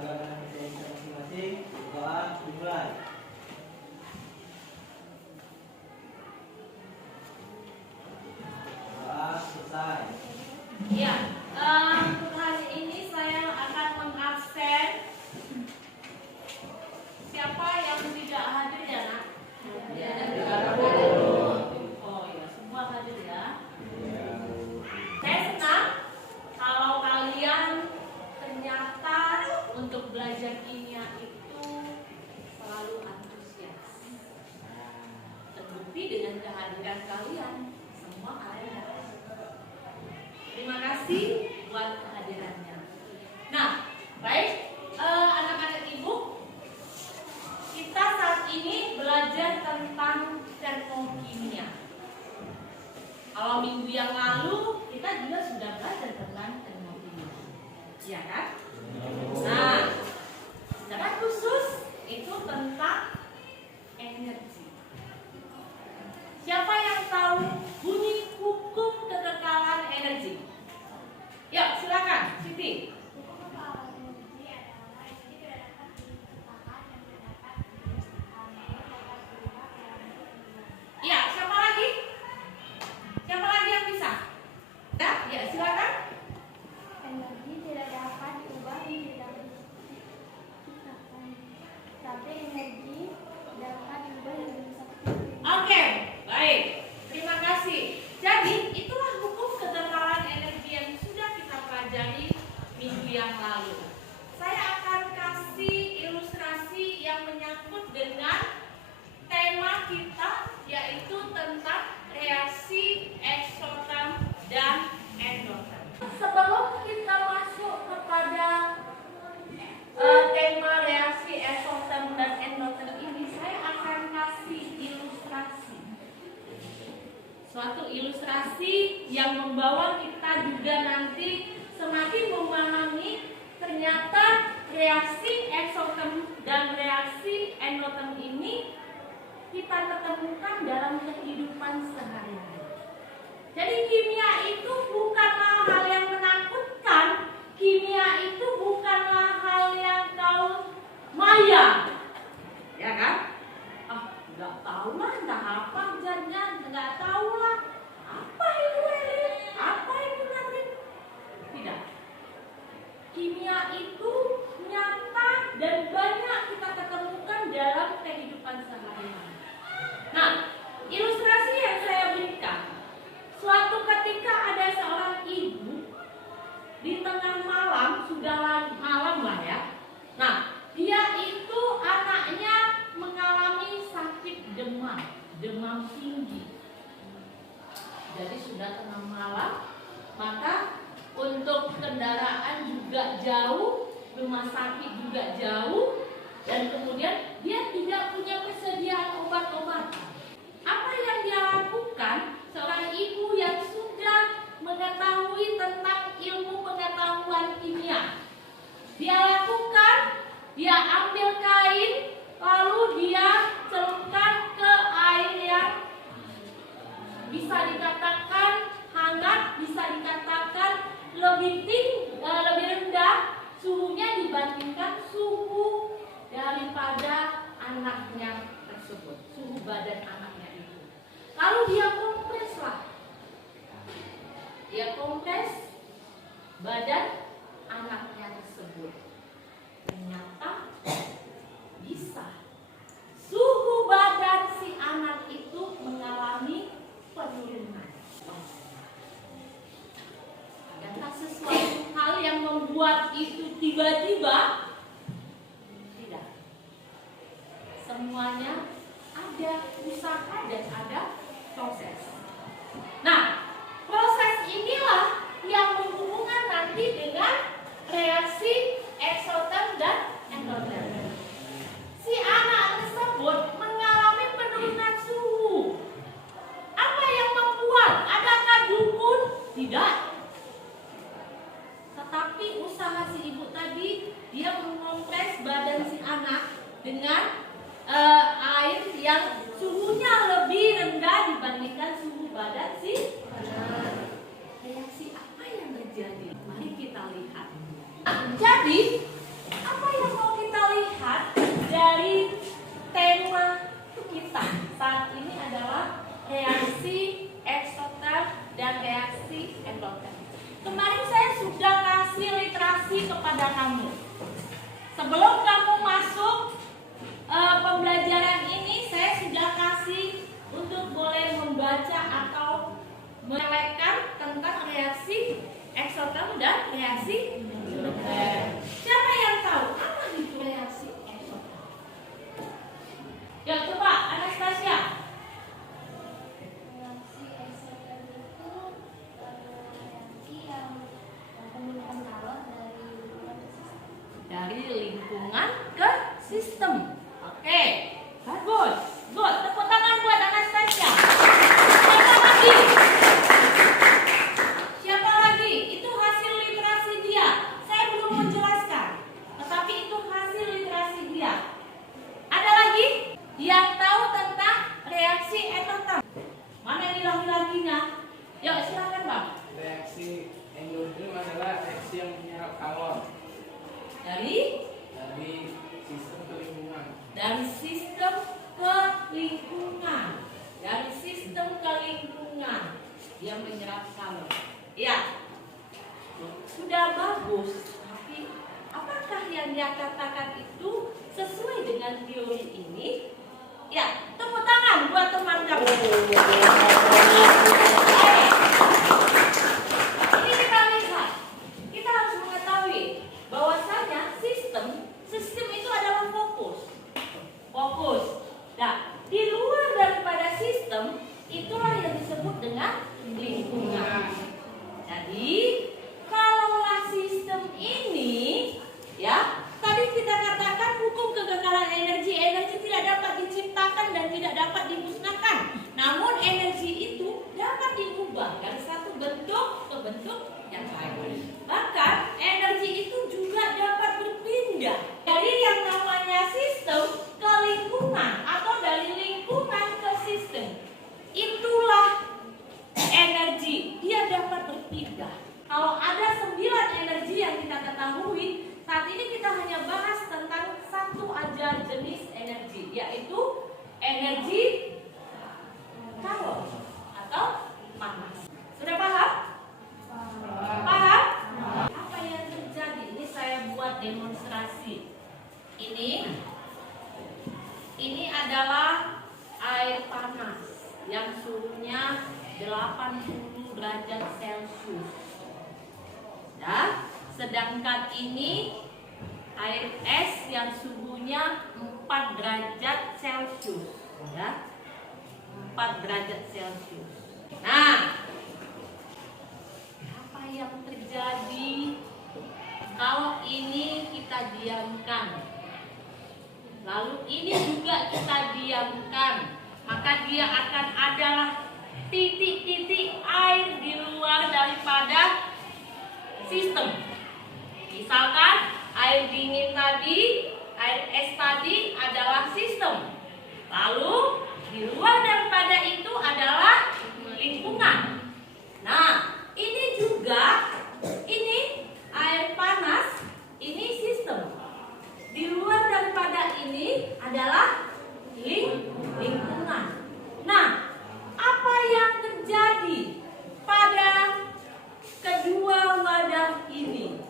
pelajaran kita masing-masing. Doa dimulai. Doa selesai. Ya, untuk hari ini saya akan mengabsen. Siapa yang tidak hadir ya, Nak? Oh ya, semua hadir ya. Saya senang kalau kalian ternyata untuk belajar kimia itu selalu antusias. Terbukti dengan kehadiran kalian, semua kalian dapat. Terima kasih buat kehadirannya. Nah, baik, anak-anak ibu, kita saat ini belajar tentang termokimia. Kalau minggu yang lalu kita juga sudah belajar tentang termokimia, ya kan? Nah, secara khusus itu tentang energi. Siapa yang tahu bunyi hukum kekekalan energi? Yuk, silakan, Siti. Ya, siapa lagi? Siapa lagi yang bisa? Ya, silakan. Energi tidak dapat diubah menjadi diciptakan, tapi energi dapat diubah menjadi satu. Oke, baik. Terima kasih. Jadi, itulah hukum kekekalan energi yang sudah kita pelajari minggu yang lalu. Saya akan kasih ilustrasi yang menyangkut dengan tema kita, yaitu tentang reaksi eksoterm dan endoterm. Sebelum kita masuk kepada tema reaksi eksoterm dan endoterm ini, saya akan kasih ilustrasi. Suatu ilustrasi yang membawa kita juga nanti semakin memahami ternyata reaksi eksoterm dan reaksi endoterm ini kita ketemukan dalam kehidupan sehari-hari. Jadi kimia itu bukanlah hal yang menakutkan, kimia itu bukanlah hal yang kau maya, ya kan? Nggak tahu lah, entah apa jangan, nggak tahu lah. Apa itu Elit? Apa itu Natrin? Tidak. Kimia itu nyata dan banyak kita ketemukan dalam kehidupan sehari-hari. Nah, ilustrasi yang saya berikan, suatu ketika ada seorang ibu di tengah malam, sudah malam lah ya. Nah, dia itu anaknya mengalami sakit demam tinggi. Jadi sudah tengah malam, maka untuk kendaraan juga jauh, rumah sakit juga jauh, dan kemudian dia tidak punya kesediaan obat-obatan. Apa yang dia lakukan? Seorang ibu yang sudah mengetahui tentang ilmu pengetahuan kimia, dia lakukan, dia ambil kain, lalu dia celupkan ke air yang bisa dikatakan hangat, bisa dikatakan lebih rendah suhunya dibandingkan suhu daripada anaknya tersebut, suhu badan anaknya itu. Lalu dia kompres lah, dia kompres badan anaknya tersebut. Ternyata bisa, suhu badan si anak itu mengalami penurunan. Adakah sesuatu hal yang membuat itu tiba-tiba? Tidak. Semuanya ada usaha dan ada proses. Nah, proses inilah yang menghubungkan nanti dengan reaksi eksoterm dan endoterm. Si anak tersebut mengalami penurunan suhu. Apa yang membuat? Adakah dukun? Tidak. Tetapi usaha si ibu tadi, dia mengompres badan si anak dengan air yang suhunya lebih rendah dibandingkan suhu badan si anak. Reaksi apa yang terjadi? Mari kita lihat. Jadi, apa kemarin saya sudah kasih literasi kepada kamu. Sebelum kamu masuk pembelajaran ini, saya sudah kasih untuk boleh membaca atau merelakan tentang reaksi eksoterm dan reaksi endoterm. Siapa yang tahu apa itu reaksi eksoterm? Ya coba Anastasia. Reaksi eksoterm itu reaksi yang penggunaan kalor dari lingkungan ke sistem. Dari lingkungan ke sistem. Oke, bagus. Good. Tepuk tangan buat Anastasia. Siapa lagi? Siapa lagi? Itu hasil literasi dia. Saya belum menjelaskan, tetapi itu hasil literasi dia. Ada lagi yang tahu tentang reaksi eksoterm? Mana ini laki-lakinya? Yuk silakan Bang. Reaksi endoterm adalah reaksi yang menyerap kalor Dari sistem ke lingkungan. dari sistem ke lingkungan. Dari sistem ke lingkungan yang menyerap kalor. Ya, sudah bagus. Tapi apakah yang dia katakan itu sesuai dengan teori ini? Ya, tepuk tangan buat teman kamu. Ini kita lihat. Kita harus mengetahui bahwasanya sistem itu adalah fokus. Nah, di luar daripada sistem itulah yang disebut dengan lingkungan. Jadi, kalaulah sistem ini, ya, tadi kita katakan hukum kekekalan energi tidak dapat diciptakan dan tidak dapat dimusnahkan. Namun energi itu dapat diubah dari satu bentuk ke bentuk yang lain. Bahkan energi itu juga dapat berpindah dari yang namanya sistem ke lingkungan atau dari lingkungan ke sistem. Itulah energi, dia dapat berpindah. Kalau ada 9 energi yang kita ketahui, saat ini kita hanya bahas tentang satu aja jenis energi, yaitu energi kalor atau panas. Sudah paham? Paham? Apa yang terjadi? Ini saya buat demonstrasi. Ini adalah air panas yang suhunya 80 derajat Celcius. Ya, sedangkan ini air es yang suhunya 4 derajat Celcius. Ya, 4 derajat Celcius. Nah, apa yang terjadi kalau ini kita diamkan, lalu ini juga kita diamkan, maka dia akan adalah titik-titik air di luar daripada sistem. Misalkan air dingin tadi, air es tadi adalah sistem. Lalu di luar daripada itu adalah lingkungan. Nah, ini juga, ini air panas, ini sistem. Di luar daripada ini adalah lingkungan. Nah, apa yang terjadi pada kedua wadah ini?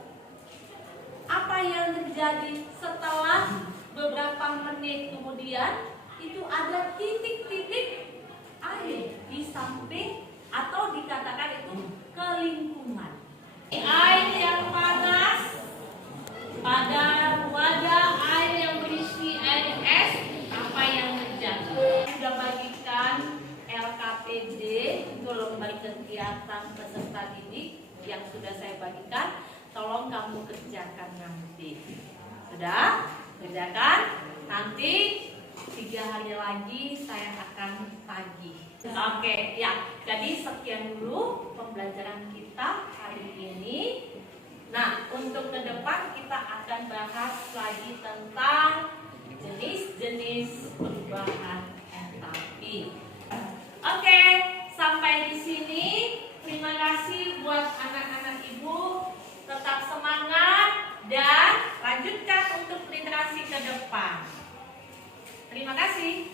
Apa yang terjadi setelah beberapa menit kemudian? Itu ada titik-titik air di samping atau dikatakan itu ke lingkungan. Air yang panas pada wadah air yang berisi air es, apa yang terjadi? Sudah bagikan LKPD untuk lembar kegiatan peserta didik yang sudah saya bagikan. Tolong kamu kerjakan nanti. Sudah? Kerjakan? Nanti 3 hari lagi saya akan tagih. Oke, ya. Jadi sekian dulu pembelajaran kita hari ini. Nah, untuk ke depan kita akan bahas lagi tentang jenis-jenis perubahan entalpi. Oke, sampai di sini. Terima kasih buat anak-anak ibu. Tetap semangat dan lanjutkan untuk literasi ke depan. Terima kasih.